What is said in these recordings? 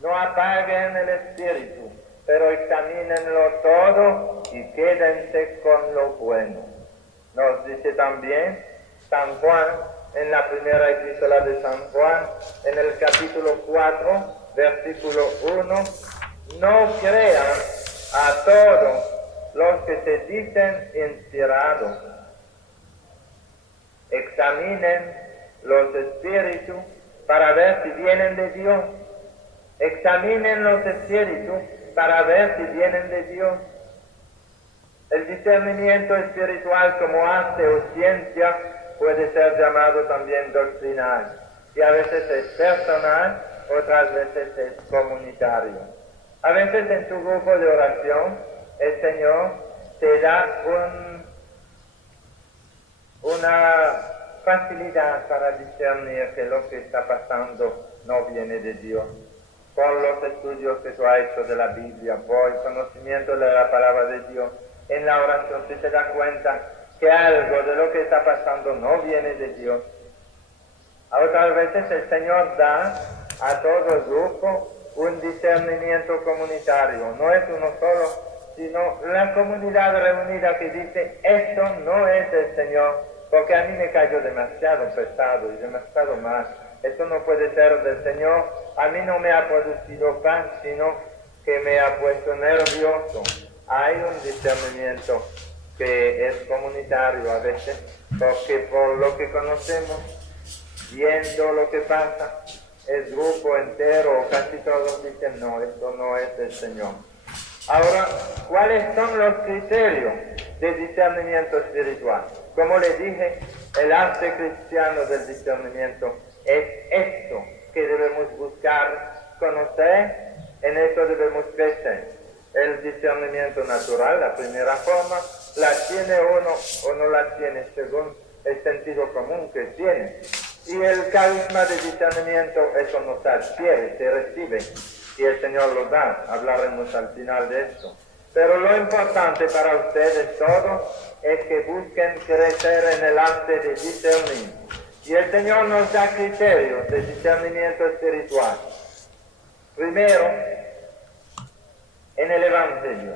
No apaguen el espíritu, pero examínenlo todo y quédense con lo bueno. Nos dice también San Juan, en la primera epístola de San Juan, en el capítulo 4, versículo 1, no crean a todos los que se dicen inspirados. Examinen los espíritus para ver si vienen de Dios. Examinen los espíritus para ver si vienen de Dios. El discernimiento espiritual como arte o ciencia puede ser llamado también doctrinal, y a veces es personal, otras veces es comunitario. A veces en tu grupo de oración el Señor te da una facilidad para discernir que lo que está pasando no viene de Dios. Por los estudios que tú has hecho de la Biblia, por el conocimiento de la palabra de Dios, en la oración si te das cuenta que algo de lo que está pasando no viene de Dios. A otras veces el Señor da a todo el grupo un discernimiento comunitario. No es uno solo, sino la comunidad reunida que dice, esto no es del Señor, porque a mí me cayó demasiado pesado y demasiado mal. Esto no puede ser del Señor. A mí no me ha producido paz, sino que me ha puesto nervioso. Hay un discernimiento que es comunitario a veces, porque por lo que conocemos, viendo lo que pasa, el grupo entero o casi todos dicen, no, esto no es del Señor. Ahora, ¿cuáles son los criterios de discernimiento espiritual? Como les dije, el arte cristiano del discernimiento es esto que debemos buscar, conocer, en esto debemos crecer. El discernimiento natural, la primera forma, la tiene uno o no la tiene según el sentido común que tiene. Y el carisma de discernimiento, eso nos adquiere, se recibe, y el Señor lo da. Hablaremos al final de esto. Pero lo importante para ustedes todos es que busquen crecer en el arte de discernir. Y el Señor nos da criterios de discernimiento espiritual. Primero, en el Evangelio.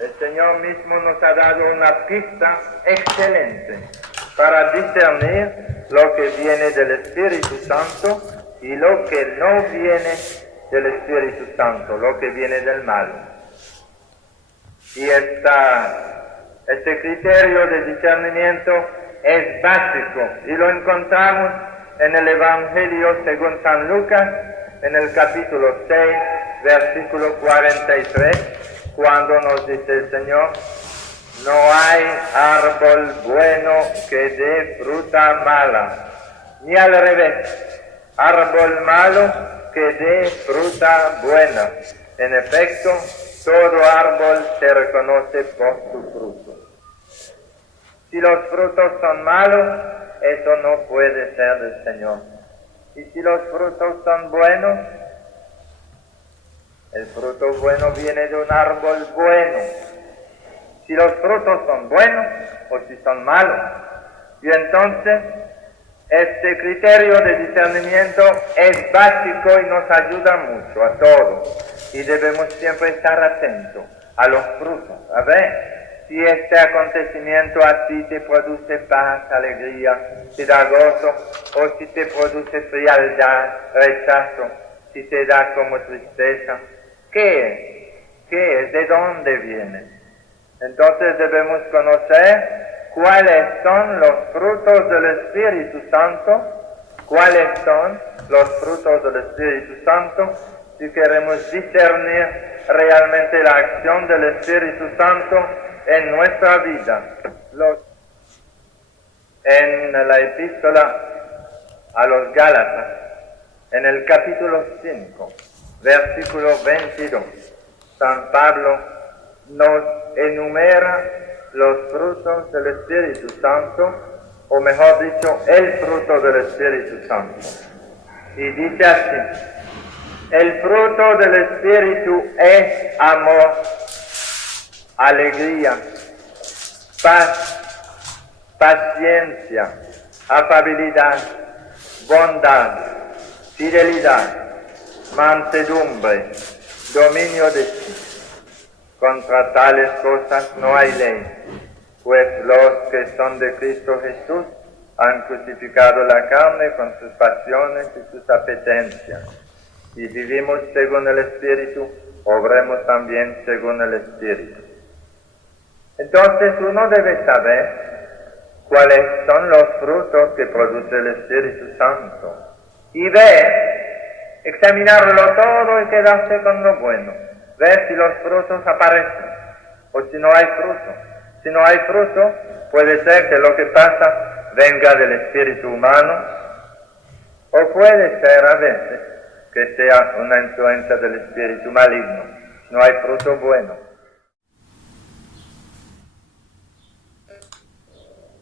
El Señor mismo nos ha dado una pista excelente para discernir lo que viene del Espíritu Santo y lo que no viene del Espíritu Santo, lo que viene del mal. Y este criterio de discernimiento es básico y lo encontramos en el Evangelio según San Lucas, en el capítulo 6, versículo 43, cuando nos dice el Señor, no hay árbol bueno que dé fruta mala, ni al revés, árbol malo que dé fruta buena. En efecto, todo árbol se reconoce por su fruto. Si los frutos son malos, eso no puede ser del Señor. Y si los frutos son buenos, el fruto bueno viene de un árbol bueno. Si los frutos son buenos o si son malos. Y entonces, este criterio de discernimiento es básico y nos ayuda mucho a todos. Y debemos siempre estar atentos a los frutos. A ver si este acontecimiento a ti te produce paz, alegría, te da gozo, o si te produce frialdad, rechazo, si te da como tristeza. ¿Qué es? ¿Qué es? ¿De dónde viene? Entonces debemos conocer cuáles son los frutos del Espíritu Santo, cuáles son los frutos del Espíritu Santo, si queremos discernir realmente la acción del Espíritu Santo en nuestra vida. En la epístola a los Gálatas, en el capítulo 5, versículo 22, San Pablo nos enumera los frutos del Espíritu Santo, o mejor dicho, el fruto del Espíritu Santo. Y dice así, el fruto del Espíritu es amor, alegría, paz, paciencia, afabilidad, bondad, fidelidad, mansedumbre, dominio de sí. Contra tales cosas no hay ley, pues los que son de Cristo Jesús han crucificado la carne con sus pasiones y sus apetencias. Si vivimos según el Espíritu, obremos también según el Espíritu. Entonces uno debe saber cuáles son los frutos que produce el Espíritu Santo y ver, examinarlo todo y quedarse con lo bueno, ver si los frutos aparecen o si no hay fruto. Si no hay fruto, puede ser que lo que pasa venga del espíritu humano, o puede ser a veces que sea una influencia del espíritu maligno. No hay fruto bueno.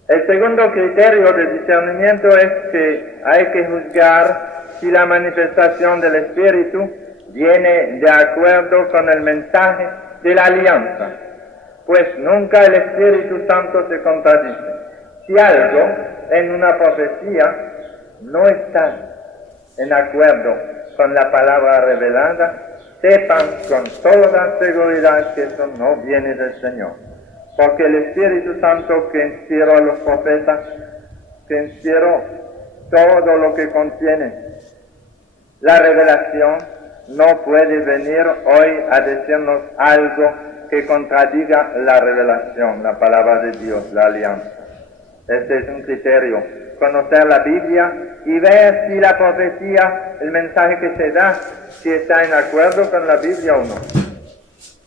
El segundo criterio de discernimiento es que hay que juzgar si la manifestación del espíritu viene de acuerdo con el mensaje de la alianza, pues nunca el Espíritu Santo se contradice. Si algo en una profecía no está en acuerdo con la palabra revelada, sepan con toda seguridad que eso no viene del Señor. Porque el Espíritu Santo que inspiró a los profetas, que inspiró todo lo que contiene la revelación, no puede venir hoy a decirnos algo que contradiga la revelación, la palabra de Dios, la alianza. Este es un criterio, conocer la Biblia y ver si la profecía, el mensaje que se da, si está en acuerdo con la Biblia o no.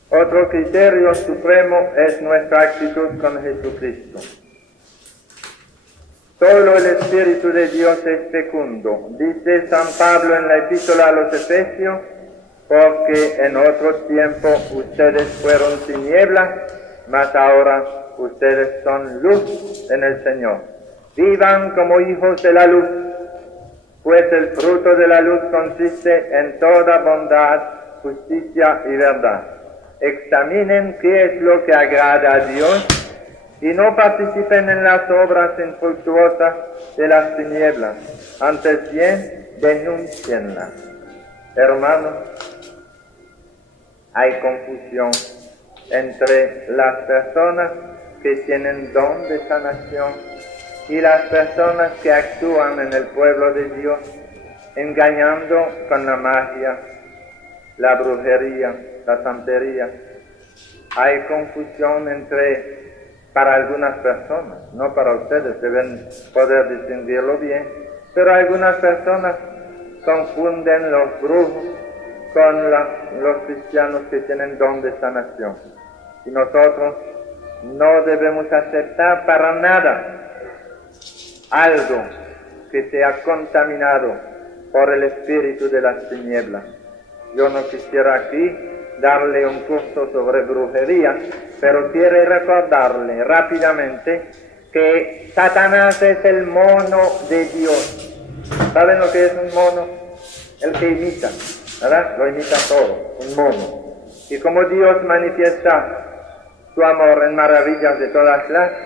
Otro criterio supremo es nuestra actitud con Jesucristo. Solo el Espíritu de Dios es fecundo. Dice San Pablo en la epístola a los Efesios, porque en otro tiempo ustedes fueron tinieblas, mas ahora ustedes son luz en el Señor. Vivan como hijos de la luz, pues el fruto de la luz consiste en toda bondad, justicia y verdad. Examinen qué es lo que agrada a Dios y no participen en las obras infructuosas de las tinieblas, antes bien denúncienlas. Hermanos, hay confusión entre las personas que tienen don de sanación y las personas que actúan en el pueblo de Dios, engañando con la magia, la brujería, la santería. Hay confusión para algunas personas, no para ustedes, deben poder distinguirlo bien, pero algunas personas confunden los brujos con los cristianos que tienen don de sanación. Y nosotros no debemos aceptar para nada algo que sea contaminado por el espíritu de las tinieblas. Yo no quisiera aquí darle un curso sobre brujería, pero quiero recordarle rápidamente que Satanás es el mono de Dios. ¿Saben lo que es un mono? El que imita, ¿verdad? Lo imita todo, un mono. Y como Dios manifiesta su amor en maravillas de todas clases,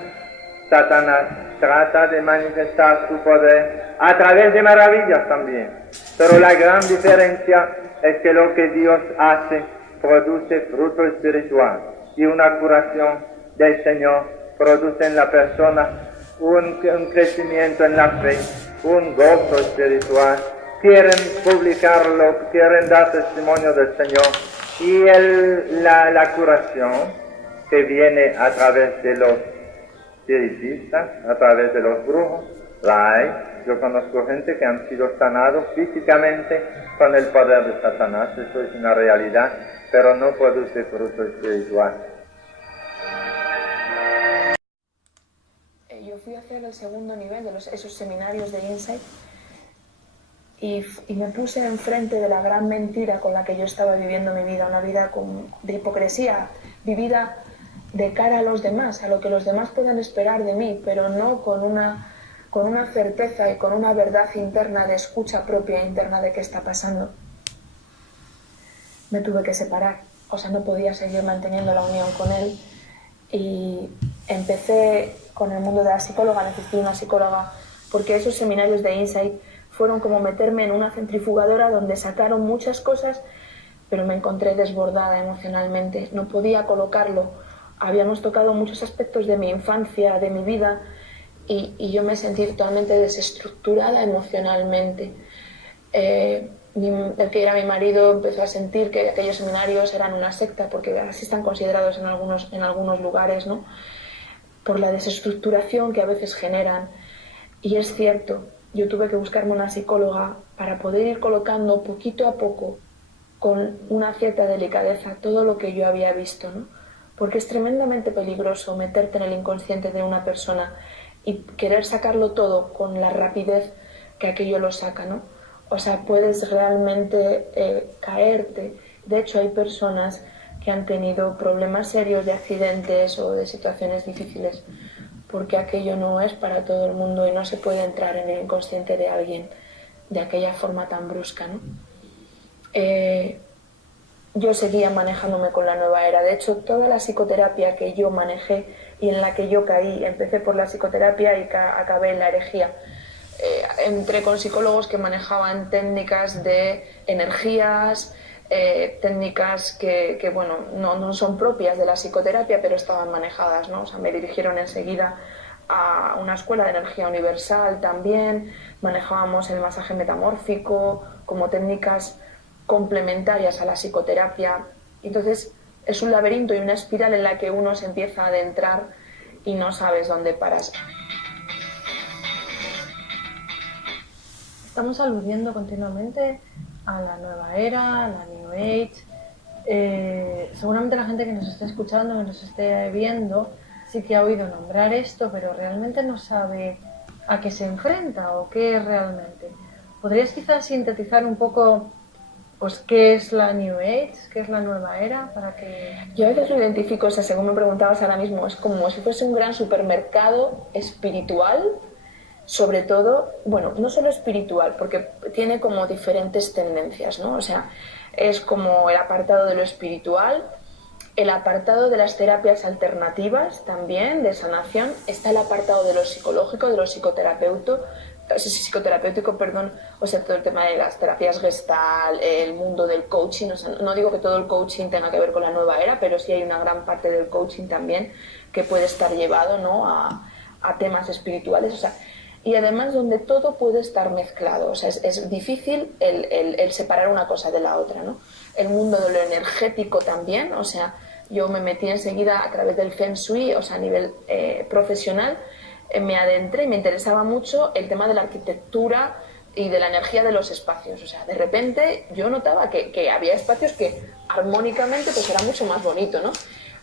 Satanás trata de manifestar su poder a través de maravillas también. Pero la gran diferencia es que lo que Dios hace produce fruto espiritual, y una curación del Señor produce en la persona un crecimiento en la fe, un gozo espiritual. Quieren publicarlo, quieren dar testimonio del Señor, y la curación que viene a través de los espiritistas, a través de los brujos, la hay. Yo conozco gente que han sido sanados físicamente con el poder de Satanás, eso es una realidad, pero no produce fruto espiritual. Yo fui a hacer el segundo nivel de esos seminarios de Insight y me puse enfrente de la gran mentira con la que yo estaba viviendo mi vida, una vida de hipocresía, vivida de cara a los demás, a lo que los demás puedan esperar de mí, pero no con una certeza y con una verdad interna de escucha propia interna de qué está pasando. Me tuve que separar, o sea, no podía seguir manteniendo la unión con él, y empecé con el mundo de la psicóloga. Necesité una psicóloga porque esos seminarios de Insight fueron como meterme en una centrifugadora donde sacaron muchas cosas, pero me encontré desbordada emocionalmente, no podía colocarlo. Habíamos tocado muchos aspectos de mi infancia, de mi vida, y yo me sentí totalmente desestructurada emocionalmente. El que era mi marido empezó a sentir que aquellos seminarios eran una secta, porque así están considerados en algunos lugares, ¿no? Por la desestructuración que a veces generan. Y es cierto, yo tuve que buscarme una psicóloga para poder ir colocando poquito a poco, con una cierta delicadeza, todo lo que yo había visto, ¿no? Porque es tremendamente peligroso meterte en el inconsciente de una persona y querer sacarlo todo con la rapidez que aquello lo saca, ¿no? O sea, puedes realmente caerte. De hecho, hay personas que han tenido problemas serios de accidentes o de situaciones difíciles porque aquello no es para todo el mundo y no se puede entrar en el inconsciente de alguien de aquella forma tan brusca, ¿no? Yo seguía manejándome con la nueva era. De hecho, toda la psicoterapia que yo manejé y en la que yo caí, empecé por la psicoterapia y acabé en la herejía. Entré con psicólogos que manejaban técnicas de energías, técnicas que bueno, no son propias de la psicoterapia, pero estaban manejadas, ¿no? O sea, me dirigieron enseguida a una escuela de energía universal también, manejábamos el masaje metamórfico como técnicas complementarias a la psicoterapia. Entonces es un laberinto y una espiral en la que uno se empieza a adentrar y no sabes dónde paras. Estamos aludiendo continuamente a la nueva era, a la New Age. Seguramente la gente que nos esté escuchando, que nos esté viendo, sí que ha oído nombrar esto, pero realmente no sabe a qué se enfrenta o qué es realmente. ¿Podrías quizás sintetizar un poco pues qué es la New Age, qué es la nueva era? Para que... Yo a veces lo identifico, o sea, según me preguntabas ahora mismo, es como si fuese un gran supermercado espiritual, sobre todo, bueno, no solo espiritual, porque tiene como diferentes tendencias, ¿no? O sea, es como el apartado de lo espiritual, el apartado de las terapias alternativas también, de sanación, está el apartado de lo psicológico, de lo psicoterapéutico, perdón, o sea, todo el tema de las terapias Gestalt, el mundo del coaching, o sea, no digo que todo el coaching tenga que ver con la nueva era, pero sí hay una gran parte del coaching también que puede estar llevado, ¿no?, a temas espirituales, o sea, y además donde todo puede estar mezclado, o sea, es difícil el separar una cosa de la otra, ¿no? El mundo de lo energético también, o sea, yo me metí enseguida a través del Feng Shui, o sea, a nivel profesional, me adentré y me interesaba mucho el tema de la arquitectura y de la energía de los espacios, o sea, de repente yo notaba que había espacios que armónicamente pues era mucho más bonito, ¿no?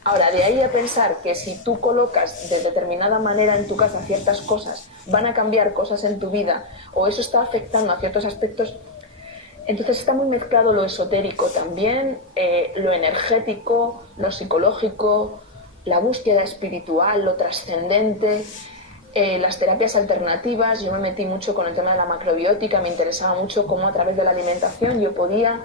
Ahora, de ahí a pensar que si tú colocas de determinada manera en tu casa ciertas cosas, van a cambiar cosas en tu vida o eso está afectando a ciertos aspectos, entonces está muy mezclado lo esotérico también, lo energético, lo psicológico, la búsqueda espiritual, lo trascendente, las terapias alternativas. Yo me metí mucho con el tema de la macrobiótica, me interesaba mucho cómo a través de la alimentación yo podía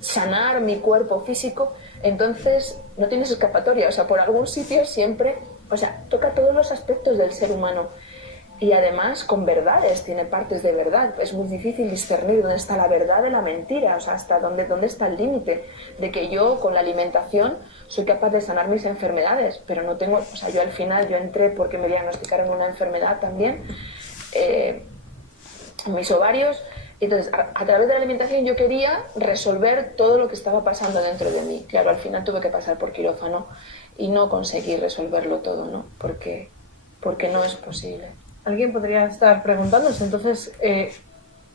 sanar mi cuerpo físico. Entonces no tienes escapatoria, o sea, por algún sitio siempre, o sea, toca todos los aspectos del ser humano y además con verdades, tiene partes de verdad. Es muy difícil discernir dónde está la verdad de la mentira, o sea, hasta dónde está el límite de que yo con la alimentación soy capaz de sanar mis enfermedades, pero no tengo, o sea, yo al final yo entré porque me diagnosticaron una enfermedad también, en mis ovarios. Entonces, a través de la alimentación yo quería resolver todo lo que estaba pasando dentro de mí. Claro, al final tuve que pasar por quirófano y no conseguí resolverlo todo, ¿no? Porque no es posible. Alguien podría estar preguntándose, entonces, ¿qué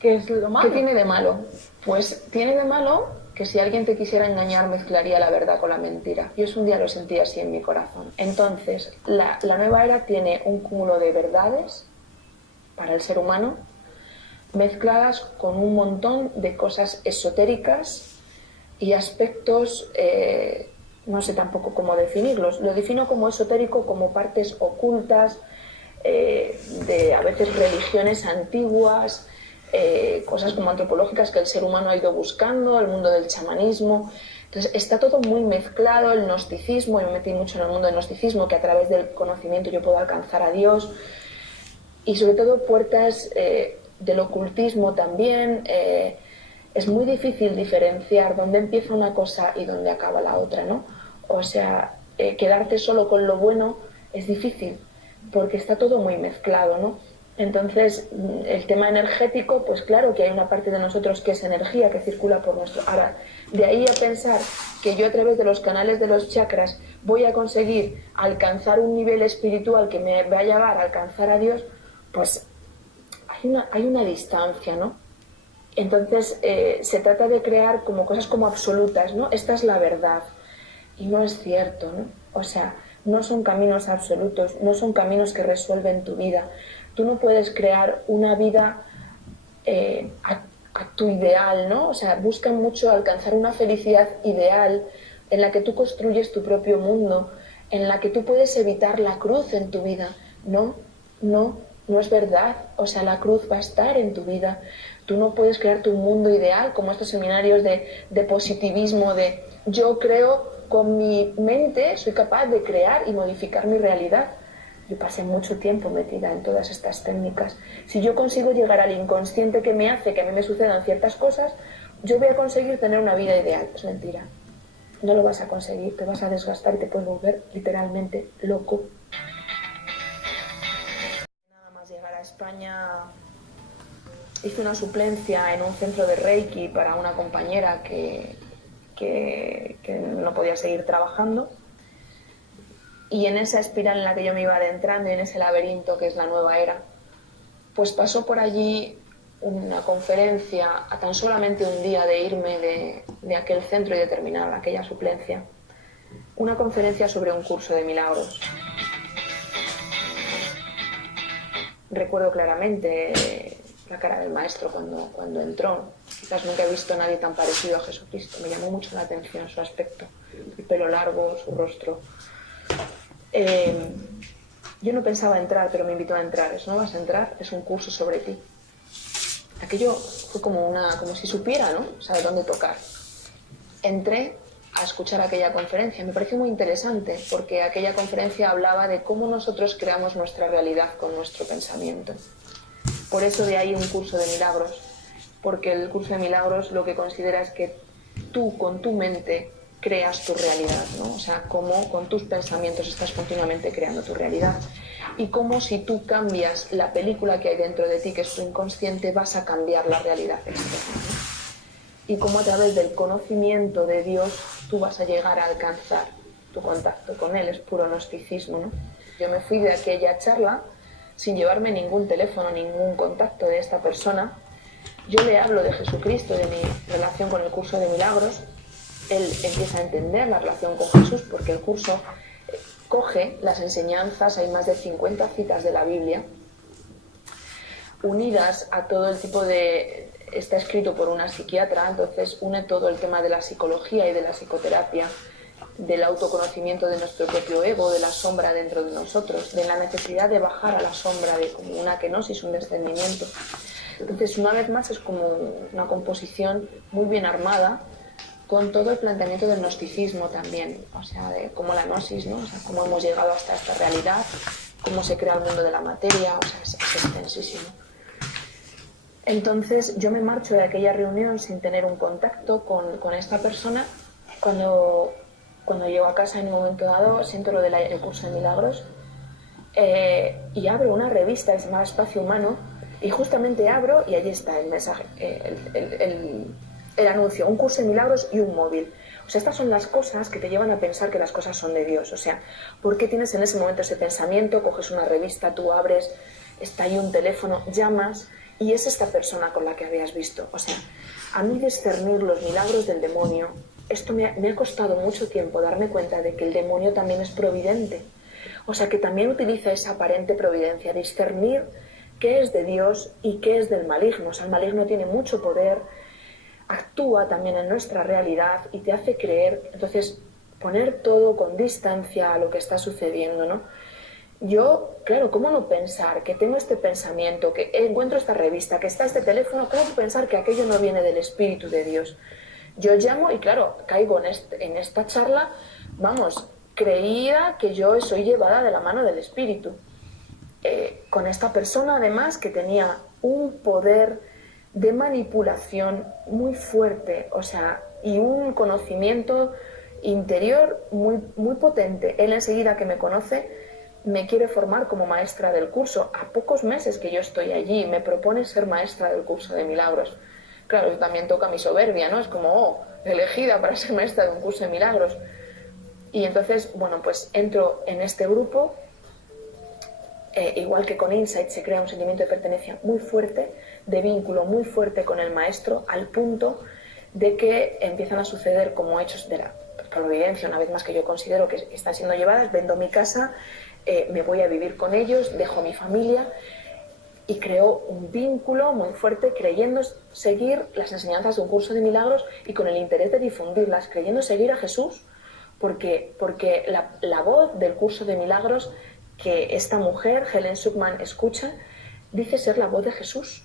es lo malo? ¿Qué tiene de malo? Pues tiene de malo que si alguien te quisiera engañar mezclaría la verdad con la mentira. Yo un día lo sentí así en mi corazón. Entonces, la nueva era tiene un cúmulo de verdades para el ser humano, mezcladas con un montón de cosas esotéricas y aspectos, no sé tampoco cómo definirlos. Lo defino como esotérico, como partes ocultas de a veces religiones antiguas, cosas como antropológicas que el ser humano ha ido buscando, el mundo del chamanismo. Entonces está todo muy mezclado, el gnosticismo, yo me metí mucho en el mundo del gnosticismo, que a través del conocimiento yo puedo alcanzar a Dios, y sobre todo puertas del ocultismo también. Es muy difícil diferenciar dónde empieza una cosa y dónde acaba la otra, ¿no? O sea, quedarte solo con lo bueno es difícil, porque está todo muy mezclado, ¿no? Entonces, el tema energético, pues claro que hay una parte de nosotros que es energía, que circula por nuestro... Ahora, de ahí a pensar que yo a través de los canales de los chakras voy a conseguir alcanzar un nivel espiritual que me va a llevar a alcanzar a Dios, pues hay una distancia, ¿no? Entonces, se trata de crear como cosas como absolutas, ¿no? Esta es la verdad. Y no es cierto, ¿no? O sea, no son caminos absolutos, no son caminos que resuelven tu vida. Tú no puedes crear una vida a tu ideal, ¿no? O sea, buscan mucho alcanzar una felicidad ideal en la que tú construyes tu propio mundo, en la que tú puedes evitar la cruz en tu vida. No, no es verdad. O sea, la cruz va a estar en tu vida. Tú no puedes crear tu mundo ideal, como estos seminarios de positivismo, de yo creo con mi mente, soy capaz de crear y modificar mi realidad. Yo pasé mucho tiempo metida en todas estas técnicas. Si yo consigo llegar al inconsciente que me hace que a mí me sucedan ciertas cosas, yo voy a conseguir tener una vida ideal. Es mentira. No lo vas a conseguir, te vas a desgastar y te puedes volver literalmente loco. Nada más llegar a España, hice una suplencia en un centro de Reiki para una compañera que no podía seguir trabajando. Y en esa espiral en la que yo me iba adentrando y en ese laberinto que es la nueva era, pues pasó por allí una conferencia a tan solamente un día de irme de aquel centro y de terminar aquella suplencia. Una conferencia sobre un curso de milagros. Recuerdo claramente la cara del maestro cuando entró. Quizás nunca he visto a nadie tan parecido a Jesucristo. Me llamó mucho la atención su aspecto, el pelo largo, su rostro. Yo no pensaba entrar, pero me invitó a entrar. No vas a entrar, es un curso sobre ti. Aquello fue como si supiera, ¿no? O sea, de dónde tocar. Entré a escuchar aquella conferencia. Me pareció muy interesante porque aquella conferencia hablaba de cómo nosotros creamos nuestra realidad con nuestro pensamiento. Por eso de ahí un curso de milagros, porque el curso de milagros lo que considera es que tú con tu mente creas tu realidad, ¿no? O sea, cómo con tus pensamientos estás continuamente creando tu realidad y cómo si tú cambias la película que hay dentro de ti, que es tu inconsciente, vas a cambiar la realidad externa, ¿no? Y cómo a través del conocimiento de Dios tú vas a llegar a alcanzar tu contacto con Él. Es puro gnosticismo, ¿no? Yo me fui de aquella charla sin llevarme ningún teléfono, ningún contacto de esta persona. Yo le hablo de Jesucristo, de mi relación con el curso de milagros. Él empieza a entender la relación con Jesús porque el curso coge las enseñanzas, hay más de 50 citas de la Biblia, unidas a todo el tipo de... Está escrito por una psiquiatra, entonces une todo el tema de la psicología y de la psicoterapia, del autoconocimiento de nuestro propio ego, de la sombra dentro de nosotros, de la necesidad de bajar a la sombra, de como una kenosis, un descendimiento. Entonces, una vez más, es como una composición muy bien armada, con todo el planteamiento del gnosticismo también, o sea, de cómo la gnosis, ¿no? O sea, cómo hemos llegado hasta esta realidad, cómo se crea el mundo de la materia, o sea, es extensísimo. Entonces, yo me marcho de aquella reunión sin tener un contacto con esta persona. Cuando llego a casa en un momento dado, siento lo del curso de milagros y abro una revista que se llama Espacio Humano y justamente abro y allí está el mensaje, el anuncio, un curso de milagros y un móvil. O sea, estas son las cosas que te llevan a pensar que las cosas son de Dios. O sea, ¿por qué tienes en ese momento ese pensamiento? Coges una revista, tú abres, está ahí un teléfono, llamas y es esta persona con la que habías visto. O sea, a mí discernir los milagros del demonio, esto me ha costado mucho tiempo darme cuenta de que el demonio también es providente. O sea, que también utiliza esa aparente providencia, discernir qué es de Dios y qué es del maligno. O sea, el maligno tiene mucho poder, actúa también en nuestra realidad y te hace creer. Entonces, poner todo con distancia a lo que está sucediendo, ¿no? Yo, claro, ¿cómo no pensar que tengo este pensamiento, que encuentro esta revista, que está este teléfono? ¿Cómo pensar que aquello no viene del Espíritu de Dios? Yo llamo y, claro, caigo en esta charla, vamos, creía que yo soy llevada de la mano del Espíritu. Con esta persona, además, que tenía un poder de manipulación muy fuerte, o sea, y un conocimiento interior muy, muy potente. Él enseguida que me conoce me quiere formar como maestra del curso. A pocos meses que yo estoy allí me propone ser maestra del curso de milagros. Claro, eso también toca mi soberbia, ¿no? Es como, oh, elegida para ser maestra de un curso de milagros. Y entonces, bueno, pues entro en este grupo. Igual que con Insight se crea un sentimiento de pertenencia muy fuerte, de vínculo muy fuerte con el maestro, al punto de que empiezan a suceder como hechos de la providencia, una vez más que yo considero que están siendo llevadas. Vendo mi casa, me voy a vivir con ellos, dejo mi familia y creo un vínculo muy fuerte, creyendo seguir las enseñanzas de un curso de milagros y con el interés de difundirlas, creyendo seguir a Jesús, porque la voz del curso de milagros que esta mujer, Helen Schucman, escucha, dice ser la voz de Jesús.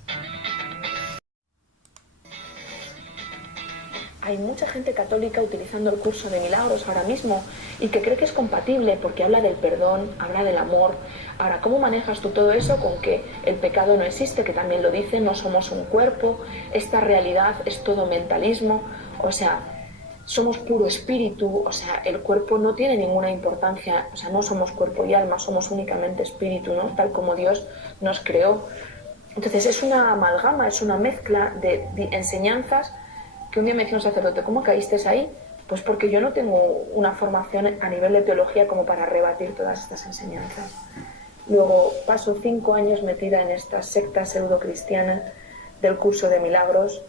Hay mucha gente católica utilizando el curso de milagros ahora mismo y que cree que es compatible porque habla del perdón, habla del amor. Ahora, ¿cómo manejas tú todo eso con que el pecado no existe, que también lo dice, no somos un cuerpo, esta realidad es todo mentalismo? O sea, somos puro espíritu, o sea, el cuerpo no tiene ninguna importancia, o sea, no somos cuerpo y alma, somos únicamente espíritu, ¿no? Tal como Dios nos creó. Entonces es una amalgama, es una mezcla de enseñanzas que un día me decía un sacerdote, ¿cómo caíste ahí? Pues porque yo no tengo una formación a nivel de teología como para rebatir todas estas enseñanzas. Luego paso 5 años metida en esta secta pseudo-cristiana del curso de milagros,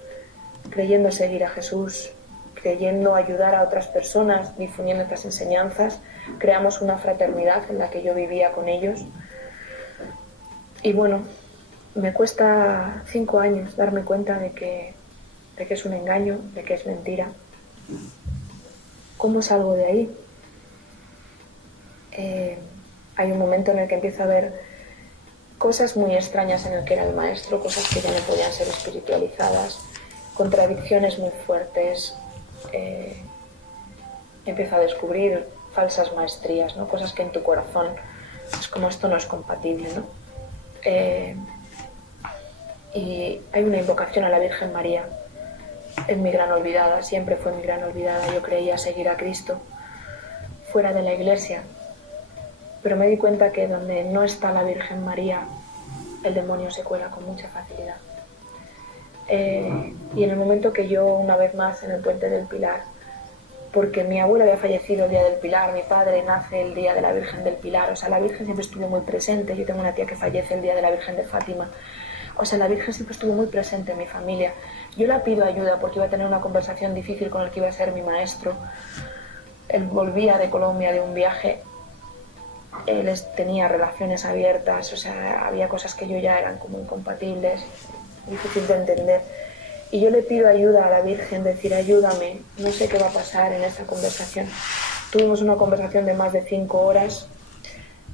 creyendo seguir a Jesús, creyendo ayudar a otras personas, difundiendo estas enseñanzas. Creamos una fraternidad en la que yo vivía con ellos. Y bueno, me cuesta 5 años darme cuenta de que es un engaño, de que es mentira. ¿Cómo salgo de ahí? Hay un momento en el que empiezo a ver cosas muy extrañas en el que era el maestro, cosas que ya no podían ser espiritualizadas, contradicciones muy fuertes. Empiezo a descubrir falsas maestrías, ¿no? Cosas que en tu corazón es como esto no es compatible, ¿no? Y hay una invocación a la Virgen María. Es mi gran olvidada, siempre fue mi gran olvidada. Yo creía seguir a Cristo fuera de la iglesia, pero me di cuenta que donde no está la Virgen María, el demonio se cuela con mucha facilidad. Y en el momento que yo, una vez más, en el Puente del Pilar, porque mi abuela había fallecido el día del Pilar, mi padre nace el día de la Virgen del Pilar, o sea, la Virgen siempre estuvo muy presente. Yo tengo una tía que fallece el día de la Virgen de Fátima. O sea, la Virgen siempre estuvo muy presente en mi familia. Yo la pido ayuda porque iba a tener una conversación difícil con el que iba a ser mi maestro. Él volvía de Colombia de un viaje. Él tenía relaciones abiertas, o sea, había cosas que yo ya eran como incompatibles, difícil de entender. Y yo le pido ayuda a la Virgen, decir, ayúdame, no sé qué va a pasar en esta conversación. Tuvimos una conversación de más de 5 horas,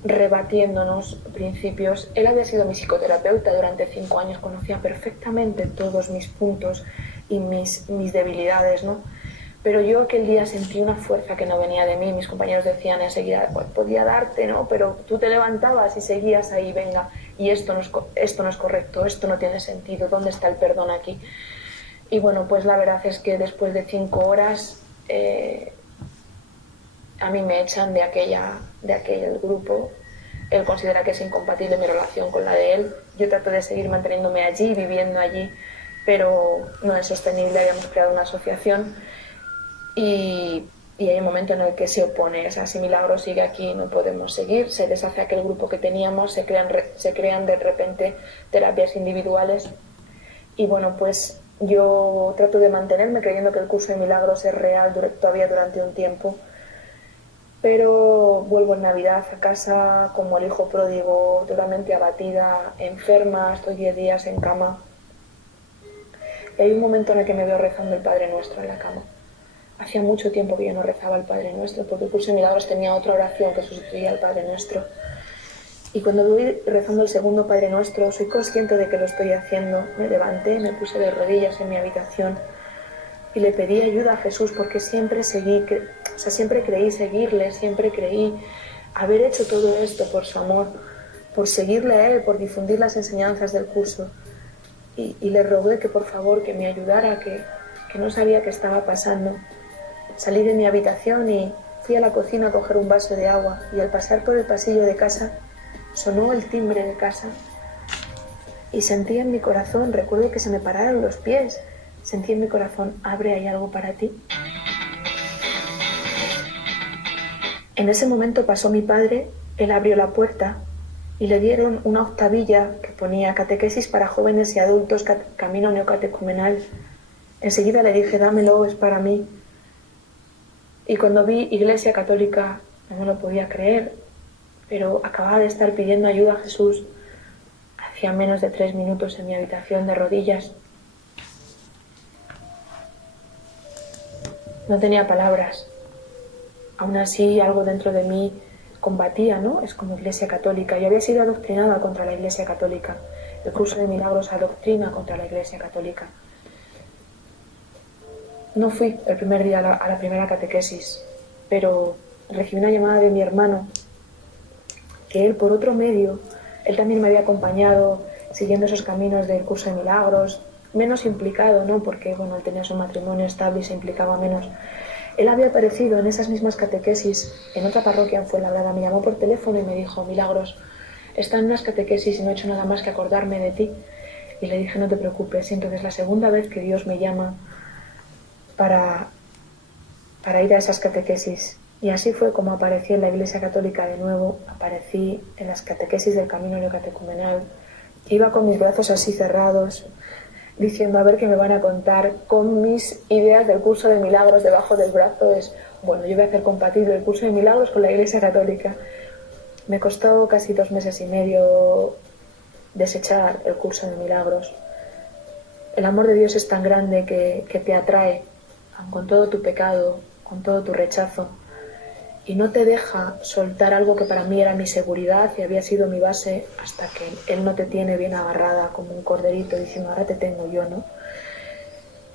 rebatiéndonos principios. Él había sido mi psicoterapeuta durante 5 años, conocía perfectamente todos mis puntos y mis debilidades, ¿no? Pero yo aquel día sentí una fuerza que no venía de mí. Mis compañeros decían enseguida, pues, podía darte, ¿no? Pero tú te levantabas y seguías ahí, venga, y esto no es correcto, esto no tiene sentido, ¿dónde está el perdón aquí? Y bueno, pues la verdad es que después de 5 horas a mí me echan de aquel grupo. Él considera que es incompatible mi relación con la de él. Yo trato de seguir manteniéndome allí, viviendo allí, pero no es sostenible. Habíamos creado una asociación y hay un momento en el que se opone. O sea, si Milagros sigue aquí, no podemos seguir. Se deshace aquel grupo que teníamos, se crean de repente terapias individuales. Y bueno, pues yo trato de mantenerme creyendo que el curso de Milagros es real todavía durante un tiempo. Pero vuelvo en Navidad a casa como el hijo pródigo, totalmente abatida, enferma, estoy 10 días en cama. Y hay un momento en el que me veo rezando el Padre Nuestro en la cama. Hacía mucho tiempo que yo no rezaba el Padre Nuestro, porque el curso de Milagros tenía otra oración que sustituía al Padre Nuestro. Y cuando voy rezando el segundo Padre Nuestro, soy consciente de que lo estoy haciendo. Me levanté, me puse de rodillas en mi habitación y le pedí ayuda a Jesús, porque siempre creí seguirle, siempre creí haber hecho todo esto por su amor, por seguirle a él, por difundir las enseñanzas del curso. y le rogué que por favor que me ayudara, que no sabía qué estaba pasando. Salí de mi habitación y fui a la cocina a coger un vaso de agua y al pasar por el pasillo de casa sonó el timbre de casa y sentí en mi corazón, recuerdo que se me pararon los pies, sentí en mi corazón, abre, hay algo para ti. En ese momento pasó mi padre, él abrió la puerta y le dieron una octavilla que ponía catequesis para jóvenes y adultos, camino neocatecumenal. Enseguida le dije, dámelo, es para mí. Y cuando vi Iglesia Católica no me lo podía creer, pero acababa de estar pidiendo ayuda a Jesús. Hacía menos de 3 minutos en mi habitación de rodillas. No tenía palabras. Aún así, algo dentro de mí combatía, ¿no? Es como Iglesia Católica. Yo había sido adoctrinada contra la Iglesia Católica. El curso de milagros adoctrina contra la Iglesia Católica. No fui el primer día a la primera catequesis, pero recibí una llamada de mi hermano, que él por otro medio, él también me había acompañado siguiendo esos caminos del curso de milagros, menos implicado, ¿no? Porque, bueno, él tenía su matrimonio estable y se implicaba menos. Él había aparecido en esas mismas catequesis en otra parroquia en Fuenlabrada. Me llamó por teléfono y me dijo, Milagros, están en unas catequesis y no he hecho nada más que acordarme de ti. Y le dije, no te preocupes. Y entonces la segunda vez que Dios me llama para ir a esas catequesis. Y así fue como aparecí en la Iglesia Católica de nuevo. Aparecí en las catequesis del camino neocatecumenal. Iba con mis brazos así cerrados, diciendo a ver qué me van a contar, con mis ideas del curso de milagros debajo del brazo. Bueno, yo voy a hacer compatible el curso de milagros con la Iglesia Católica. Me costó casi 2 meses y medio desechar el curso de milagros. El amor de Dios es tan grande que te atrae, aun con todo tu pecado, con todo tu rechazo, y no te deja soltar algo que para mí era mi seguridad y había sido mi base, hasta que Él no te tiene bien agarrada como un corderito diciendo, ahora te tengo yo, ¿no?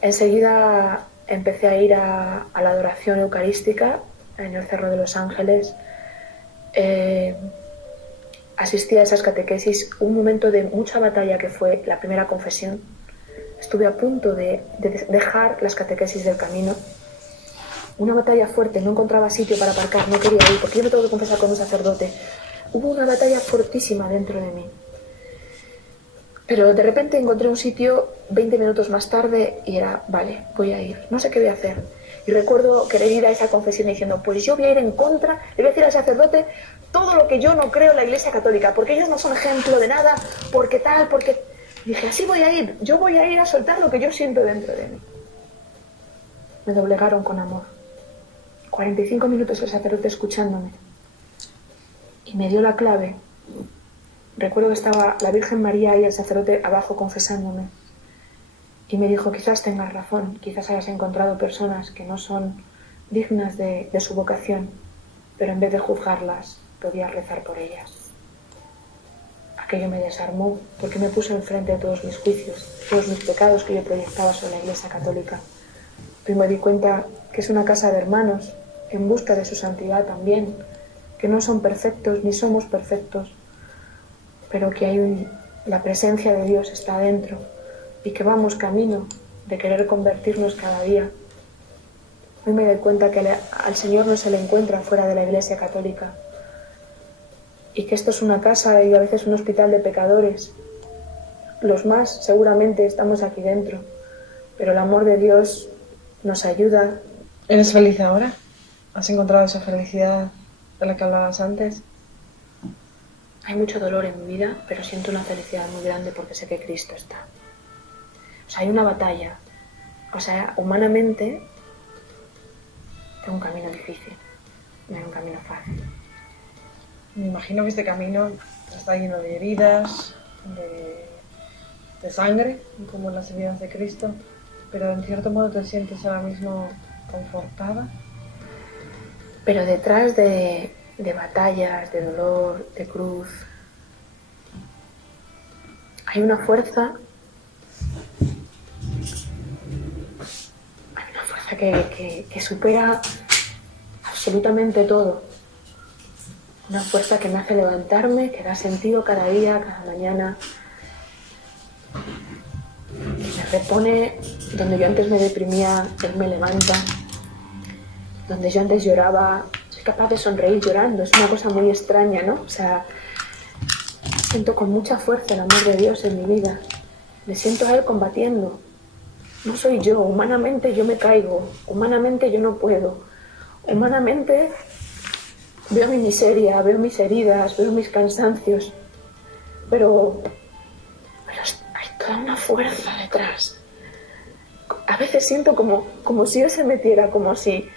Enseguida empecé a ir a la adoración eucarística en el Cerro de los Ángeles. Asistí a esas catequesis, un momento de mucha batalla que fue la primera confesión. Estuve a punto de dejar las catequesis del camino. Una batalla fuerte, no encontraba sitio para aparcar, no quería ir, porque yo me tengo que confesar con un sacerdote. Hubo una batalla fortísima dentro de mí. Pero de repente encontré un sitio 20 minutos más tarde y era, vale, voy a ir, no sé qué voy a hacer. Y recuerdo querer ir a esa confesión diciendo, pues yo voy a ir en contra, le voy a decir al sacerdote todo lo que yo no creo en la Iglesia Católica, porque ellos no son ejemplo de nada, porque tal, porque... Y dije, así voy a ir, yo voy a ir a soltar lo que yo siento dentro de mí. Me doblegaron con amor. 45 minutos el sacerdote escuchándome. Y me dio la clave. Recuerdo que estaba la Virgen María y el sacerdote abajo confesándome. Y me dijo, quizás tengas razón, quizás hayas encontrado personas que no son dignas de su vocación, pero en vez de juzgarlas, podías rezar por ellas. Aquello me desarmó porque me puso enfrente de todos mis juicios, todos mis pecados que yo proyectaba sobre la Iglesia Católica. Y me di cuenta que es una casa de hermanos en busca de su santidad también, que no son perfectos ni somos perfectos, pero que la presencia de Dios está dentro y que vamos camino de querer convertirnos cada día. Hoy me doy cuenta que al Señor no se le encuentra fuera de la Iglesia Católica y que esto es una casa y a veces un hospital de pecadores. Los más seguramente estamos aquí dentro, pero el amor de Dios nos ayuda. ¿Eres feliz ahora? ¿Has encontrado esa felicidad de la que hablabas antes? Hay mucho dolor en mi vida, pero siento una felicidad muy grande porque sé que Cristo está. O sea, hay una batalla. O sea, humanamente tengo un camino difícil, no hay un camino fácil. Me imagino que este camino está lleno de heridas, de sangre, como las heridas de Cristo, pero en cierto modo te sientes ahora mismo confortada. Pero detrás de batallas, de dolor, de cruz, hay una fuerza que supera absolutamente todo. Una fuerza que me hace levantarme, que da sentido cada día, cada mañana. repone donde yo antes me deprimía, Él me levanta. Donde yo antes lloraba, soy capaz de sonreír llorando. Es una cosa muy extraña, ¿no? O sea, siento con mucha fuerza el amor de Dios en mi vida. Me siento a Él combatiendo. No soy yo, humanamente yo me caigo, humanamente yo no puedo. Humanamente veo mi miseria, veo mis heridas, veo mis cansancios. Pero hay toda una fuerza detrás. A veces siento como si Él se metiera, como si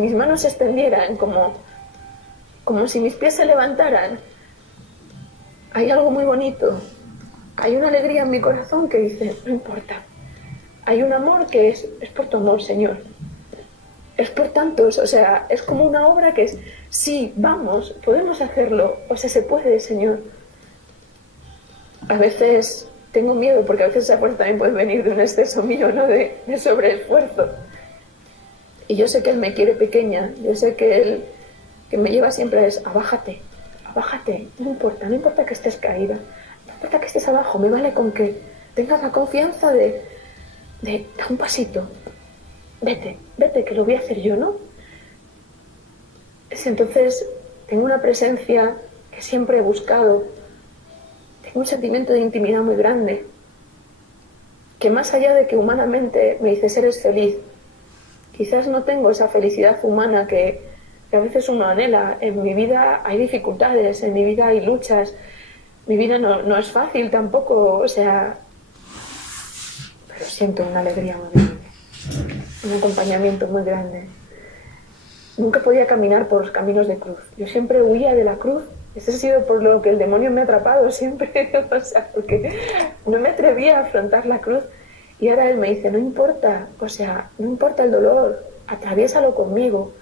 mis manos se extendieran, como si mis pies se levantaran. Hay algo muy bonito. Hay una alegría en mi corazón que dice, no importa. Hay un amor que es por tu amor, Señor. Es por tantos, o sea, es como una obra que es, sí, vamos, podemos hacerlo, o sea, se puede, Señor. A veces tengo miedo, porque a veces esa fuerza también puede venir de un exceso mío, ¿no? De sobreesfuerzo. Y yo sé que Él me quiere pequeña, yo sé que Él, que me lleva siempre es, abájate, no importa que estés caída, no importa que estés abajo, me vale con que tengas la confianza de da un pasito, vete, que lo voy a hacer yo, ¿no? Entonces tengo una presencia que siempre he buscado, tengo un sentimiento de intimidad muy grande, que más allá de que humanamente me dices eres feliz, quizás no tengo esa felicidad humana que a veces uno anhela. En mi vida hay dificultades, en mi vida hay luchas, mi vida no es fácil tampoco, o sea, pero siento una alegría muy grande, un acompañamiento muy grande. Nunca podía caminar por los caminos de cruz, yo siempre huía de la cruz. Eso ha sido por lo que el demonio me ha atrapado siempre, o sea, porque no me atrevía a afrontar la cruz. Y ahora Él me dice, no importa, o sea, no importa el dolor, atraviésalo conmigo.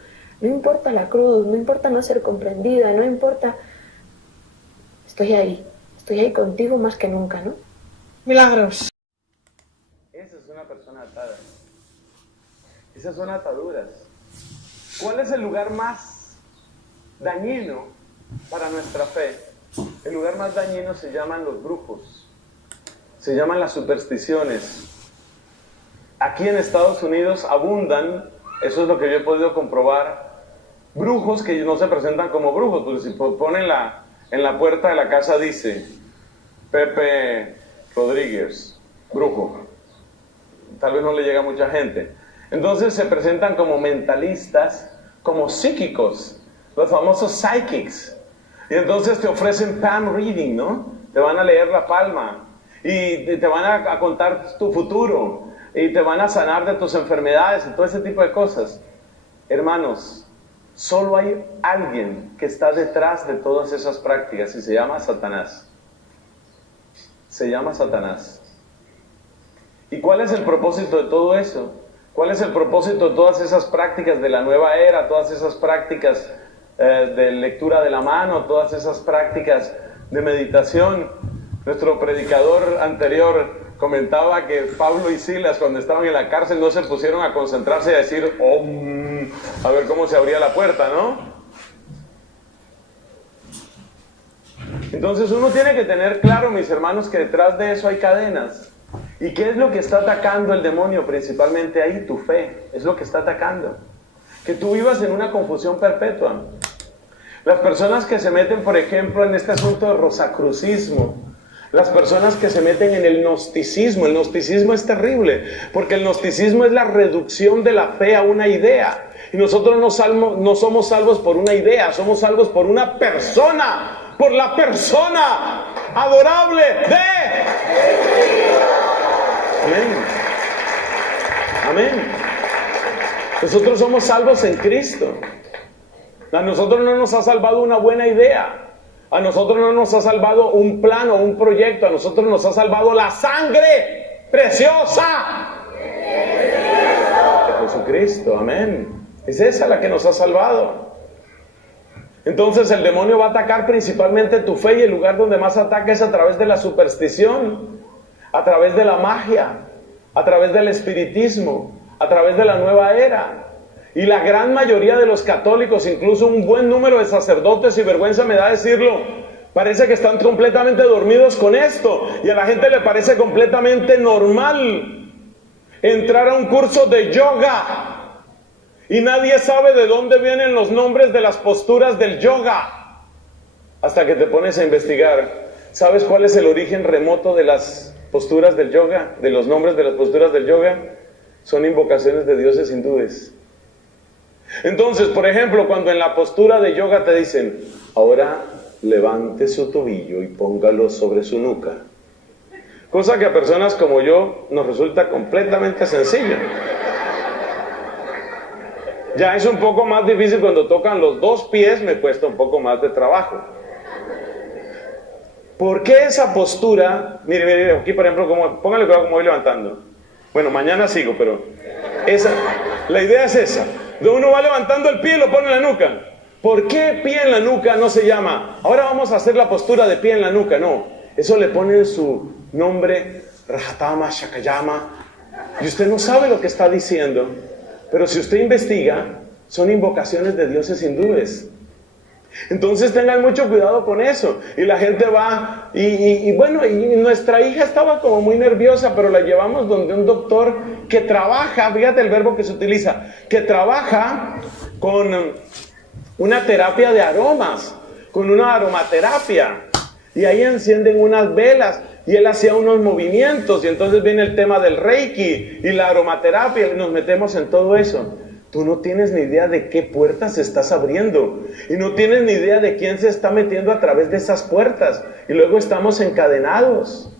No importa la cruz, no importa no ser comprendida, no importa... Estoy ahí contigo más que nunca, ¿no? Milagros. Esa es una persona atada. Esas son ataduras. ¿Cuál es el lugar más dañino para nuestra fe? El lugar más dañino se llaman los brujos, se llaman las supersticiones. Aquí en Estados Unidos abundan, eso es lo que yo he podido comprobar, brujos que no se presentan como brujos, porque si ponen en la puerta de la casa dice Pepe Rodríguez, brujo, tal vez no le llega a mucha gente. Entonces se presentan como mentalistas, como psíquicos, los famosos psychics. Y entonces te ofrecen palm reading, ¿no? Te van a leer la palma y te van a contar tu futuro y te van a sanar de tus enfermedades y todo ese tipo de cosas. Hermanos, solo hay alguien que está detrás de todas esas prácticas y se llama Satanás. Se llama Satanás. ¿Y cuál es el propósito de todo eso? ¿Cuál es el propósito de todas esas prácticas de la nueva era, todas esas prácticas de lectura de la mano, todas esas prácticas de meditación? Nuestro predicador anterior comentaba que Pablo y Silas, cuando estaban en la cárcel, no se pusieron a concentrarse y a decir a ver cómo se abría la puerta, ¿no? Entonces uno tiene que tener claro, mis hermanos, que detrás de eso hay cadenas. ¿Y qué es lo que está atacando el demonio? Principalmente ahí, tu fe, es lo que está atacando. Que tú vivas en una confusión perpetua. Las personas que se meten, por ejemplo, en este asunto de rosacrucismo, las personas que se meten en el gnosticismo es terrible, porque el gnosticismo es la reducción de la fe a una idea. Y nosotros no somos salvos por una idea, somos salvos por una persona, por la persona adorable de... Amén. Amén. Nosotros somos salvos en Cristo. A nosotros no nos ha salvado una buena idea. A nosotros no nos ha salvado un plan o un proyecto. A nosotros nos ha salvado la sangre preciosa de Jesucristo. Amén. Es esa la que nos ha salvado. Entonces el demonio va a atacar principalmente tu fe, y el lugar donde más ataca es a través de la superstición, a través de la magia, a través del espiritismo, a través de la nueva era. Y la gran mayoría de los católicos, incluso un buen número de sacerdotes, y vergüenza me da decirlo, parece que están completamente dormidos con esto, y a la gente le parece completamente normal entrar a un curso de yoga y nadie sabe de dónde vienen los nombres de las posturas del yoga hasta que te pones a investigar. ¿Sabes cuál es el origen remoto de las posturas del yoga? De los nombres de las posturas del yoga. Son invocaciones de dioses hindúes. Entonces, por ejemplo, cuando en la postura de yoga te dicen, ahora levante su tobillo y póngalo sobre su nuca. Cosa que a personas como yo nos resulta completamente sencillo. Ya es un poco más difícil cuando tocan los dos pies, me cuesta un poco más de trabajo. ¿Por qué esa postura? Mire, aquí por ejemplo, póngale cuidado como voy levantando. Bueno, mañana sigo, pero la idea es esa. De uno va levantando el pie y lo pone en la nuca. ¿Por qué pie en la nuca no se llama? Ahora vamos a hacer la postura de pie en la nuca. No, eso le ponen su nombre, Rajatama, Shakayama, y usted no sabe lo que está diciendo. Pero si usted investiga, son invocaciones de dioses hindúes. Entonces tengan mucho cuidado con eso. Y la gente va, y nuestra hija estaba como muy nerviosa, pero la llevamos donde un doctor que trabaja, fíjate el verbo que se utiliza, que trabaja con una terapia de aromas, con una aromaterapia. Y ahí encienden unas velas, y él hacía unos movimientos, y entonces viene el tema del Reiki y la aromaterapia, y nos metemos en todo eso. Tú no tienes ni idea de qué puertas estás abriendo. Y no tienes ni idea de quién se está metiendo a través de esas puertas. Y luego estamos encadenados.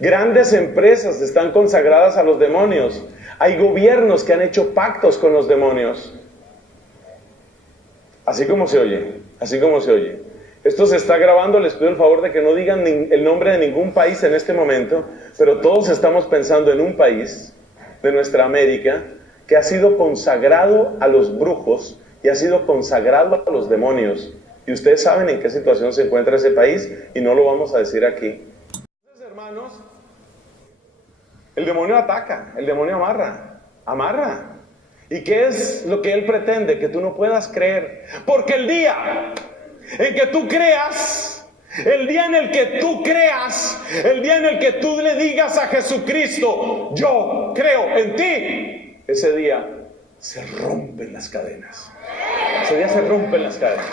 Grandes empresas están consagradas a los demonios. Hay gobiernos que han hecho pactos con los demonios. Así como se oye. Esto se está grabando, les pido el favor de que no digan el nombre de ningún país en este momento, pero todos estamos pensando en un país de nuestra América que ha sido consagrado a los brujos y ha sido consagrado a los demonios. Y ustedes saben en qué situación se encuentra ese país y no lo vamos a decir aquí. Entonces, hermanos, el demonio ataca, el demonio amarra. ¿Y qué es lo que él pretende? Que tú no puedas creer. Porque el día en que tú creas, el día en el que tú creas, el día en el que tú le digas a Jesucristo, yo creo en ti, ese día se rompen las cadenas. Ese día se rompen las cadenas.